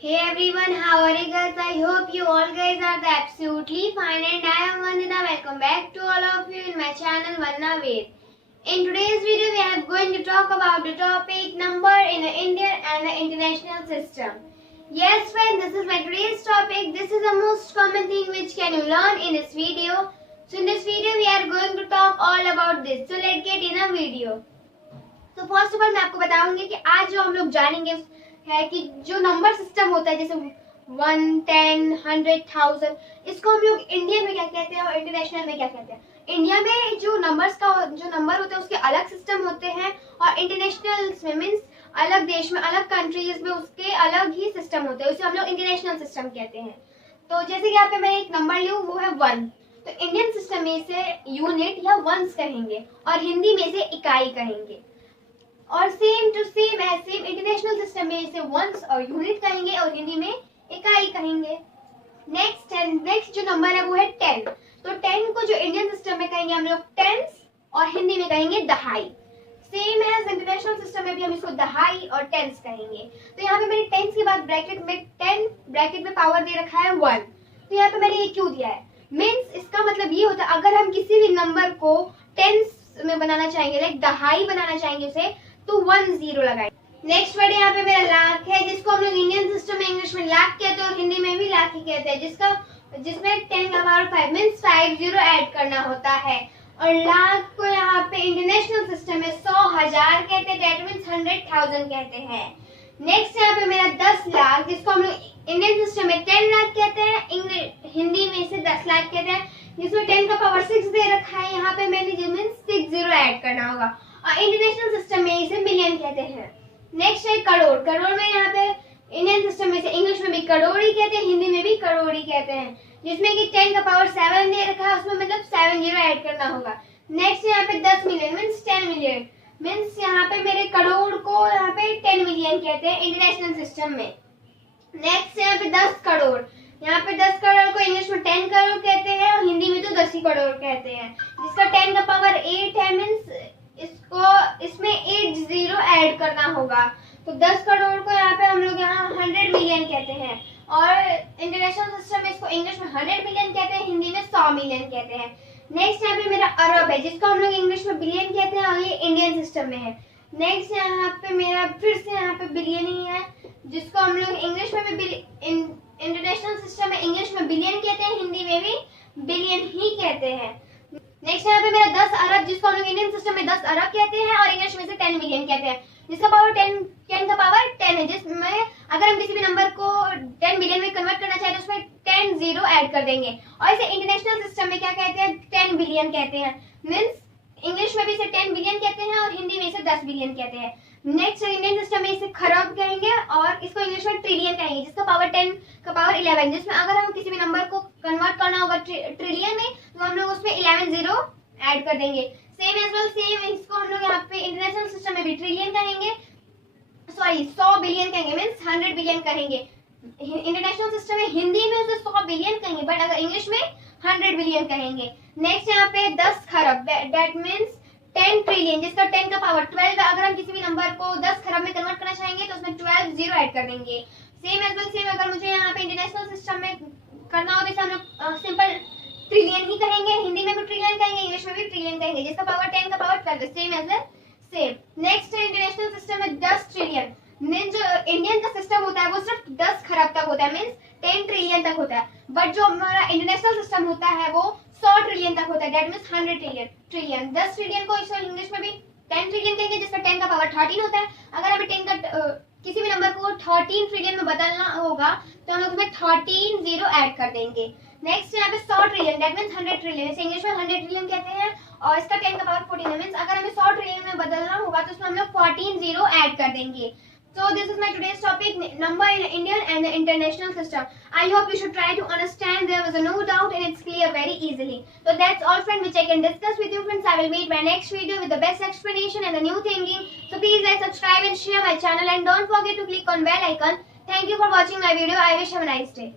Hey everyone, how are you guys? I hope you all guys are absolutely fine and I am Vandana. Welcome back to all of you in my channel Vandana Ved. In today's video, we are going to talk about the topic number in the Indian and the international system. Yes friends, this is my today's topic. This is the most common thing which can you learn in this video. So in this video, we are going to talk all about this. So let's get in a video. तो first of all मैं आपको बताऊंगी कि आज जो हम लोग जानेंगे है कि जो नंबर सिस्टम होता है जैसे 1, 10, 100, 1000, इसको हम लोग इंडियन में क्या कहते हैं और इंटरनेशनल में क्या कहते हैं। इंडिया में जो नंबर्स का जो नंबर होता है उसके अलग सिस्टम होते हैं और इंटरनेशनल में मीन्स अलग देश में अलग कंट्रीज में उसके अलग ही सिस्टम होते हैं, उसे हम लोग इंटरनेशनल सिस्टम कहते हैं। तो जैसे कि यहाँ पे मैं एक नंबर लूँ वो है 1, तो इंडियन सिस्टम में इसे यूनिट या वंस कहेंगे और हिंदी में इसे इकाई कहेंगे। और सेम टू सेम है, सेम इंटरनेशनल सिस्टम में इसे वंस और यूनिट कहेंगे और हिंदी में इकाई कहेंगे। नेक्स्ट जो नंबर है वो है 10। तो 10 को जो इंडियन सिस्टम में कहेंगे हम लोग टेंस और हिंदी में कहेंगे दहाई। सेम है इंटरनेशनल सिस्टम में भी हम इसको दहाई और टेंस कहेंगे। तो यहाँ पे मैंने टेंस के बाद ब्रैकेट में 10 ब्रैकेट में पावर दे रखा है 1। तो यहाँ पे मैंने ये क्यों दिया है, मीन्स इसका मतलब ये होता है अगर हम किसी भी नंबर को टेंस में बनाना चाहेंगे लाइक दहाई बनाना चाहेंगे उसे तो 1 0 लगाए। नेक्स्ट वर्ड यहाँ पे मेरा लाख है जिसको हम लोग इंडियन सिस्टम में इंग्लिश में लाख कहते हैं और हिंदी में भी लाख ही कहते हैं, जिसमें 10 का पावर 5 मीन्स 5 0 ऐड करना होता है। और लाख को यहाँ पे इंटरनेशनल सिस्टम में 100,000 कहते हैं, दैट मीन्स 100,000 कहते हैं। नेक्स्ट यहाँ पे मेरा 10 लाख जिसको हम लोग इंडियन सिस्टम में 10 लाख कहते हैं, हिंदी में इसे 10 लाख कहते हैं, जिसमें 10 का पावर 6 दे रखा है। यहाँ पे मैंने मीन्स 6 0 ऐड करना होगा और इंटरनेशनल सिस्टम में इसे मिलियन कहते हैं। नेक्स्ट है करोड़। करोड़ में यहाँ पे इंडियन सिस्टम में से इंग्लिश में भी करोड़ ही कहते हैं, हिंदी में भी करोड़ ही कहते हैं, जिसमें कि 10 का पावर 7 दे रखा है, उसमें मतलब 7 0 ऐड करना होगा। नेक्स्ट यहाँ पे 10 मिलियन मीन्स 10 मिलियन मीन्स यहाँ पे मेरे करोड़ को यहाँ पे 10 मिलियन कहते हैं इंटरनेशनल सिस्टम में। नेक्स्ट यहाँ पे 10 करोड़। यहाँ पे 10 करोड़ को इंग्लिश में 10 करोड़ कहते हैं और हिंदी में तो 10 ही करोड़ कहते हैं, जिसका 10 का पावर 8 है मीन्स इसमें 8 0 ऐड करना होगा। तो 10 करोड़ को यहाँ पे हम लोग यहाँ 100 मिलियन कहते हैं और इंटरनेशनल सिस्टम में इसको इंग्लिश में 100 मिलियन कहते हैं, हिंदी में 100 मिलियन कहते हैं। नेक्स्ट यहाँ पे मेरा अरब है जिसको हम लोग इंग्लिश में बिलियन कहते हैं और ये इंडियन सिस्टम में है। नेक्स्ट यहाँ पे मेरा फिर से यहाँ पे बिलियन ही है जिसको हम लोग इंग्लिश में भी इंटरनेशनल सिस्टम में इंग्लिश में बिलियन कहते हैं, हिंदी में भी बिलियन ही कहते हैं। नेक्स्ट यहाँ पे मेरा 10 अरब जिसको हम लोग इंडियन सिस्टम में 10 अरब कहते हैं और इंग्लिश में से 10 मिलियन कहते हैं, जिसका पावर 10 का पावर 10 है, जिसमें अगर हम किसी भी नंबर को 10 मिलियन में कन्वर्ट करना चाहे तो उसमें 10 0 ऐड कर देंगे और इसे इंटरनेशनल सिस्टम में क्या कहते हैं 10 बिलियन कहते हैं, मीन्स इंग्लिश में भी इसे 10 बिलियन कहते हैं और हिंदी में इसे 10 बिलियन कहते हैं। नेक्स्ट इंडियन सिस्टम में इसे खरब कहेंगे और इसको इंग्लिश में ट्रिलियन कहेंगे, जिसका पावर 10 का पावर 11, जिसमें अगर हम किसी भी नंबर को कन्वर्ट करना होगा ट्रिलियन में तो हम लोग उसमें 11 0 ऐड कर देंगे। सेम एज वेल सेम इसको हम लोग यहाँ पे इंटरनेशनल सिस्टम में भी ट्रिलियन कहेंगे, सॉरी 100 बिलियन कहेंगे मीन्स 100 बिलियन कहेंगे। इंटरनेशनल सिस्टम में हिंदी में उसे 100 बिलियन कहेंगे बट अगर इंग्लिश में 100 बिलियन कहेंगे। नेक्स्ट यहाँ पे 10 खरब दैट मीन्स 10 ट्रिलियन, जिसका 10 का पावर 12 है, अगर हम किसी भी नंबर को 10 खरब में कन्वर्ट करना चाहेंगे तो उसमें 12 0 ऐड कर देंगे। सेम एज वेल सेम अगर मुझे यहाँ पे इंटरनेशनल सिस्टम में करना हो तो हम लोग सिंपल ट्रिलियन ही कहेंगे, हिंदी में भी ट्रिलियन कहेंगे, इंग्लिश में भी ट्रिलियन कहेंगे, जिसका पावर 10 का power 12 same as well same. Next है इंटरनेशनल सिस्टम में 10 ट्रिलियन मीन्स जो इंडियन का सिस्टम होता है वो सिर्फ 10 खरब तक होता है मीन्स 10 ट्रिलियन तक होता है, बट जो हमारा इंटरनेशनल सिस्टम होता है वो 100 ट्रिलियन तक होता है, दैट मीन्स 100 ट्रिलियन। 10 ट्रिलियन को इंग्लिश में भी 10 ट्रिलियन कहेंगे, जिसका 10 का पावर 13 होता है। अगर हमें 10 का किसी भी नंबर को 13 ट्रिलियन में बदलना होगा तो हम लोग उसमें 13 0 ऐड कर देंगे। नेक्स्ट यहाँ पे 100 ट्रिलियन दैट मीन्स 100 ट्रिलियन, इसे इंग्लिश में 100 ट्रिलियन कहते हैं और इसका 10 का पावर 14 है, मीन्स अगर हमें 100 ट्रिलियन में बदलना होगा तो उसमें हम लोग 14 0 ऐड कर देंगे। So this is my today's topic, number in Indian and the international system. I hope you should try to understand. There was no doubt and it's clear very easily. So that's all friends which I can discuss with you friends. I will wait my next video with the best explanation and the new thinking. So please like, subscribe and share my channel and don't forget to click on bell icon. Thank you for watching my video. I wish you have a nice day.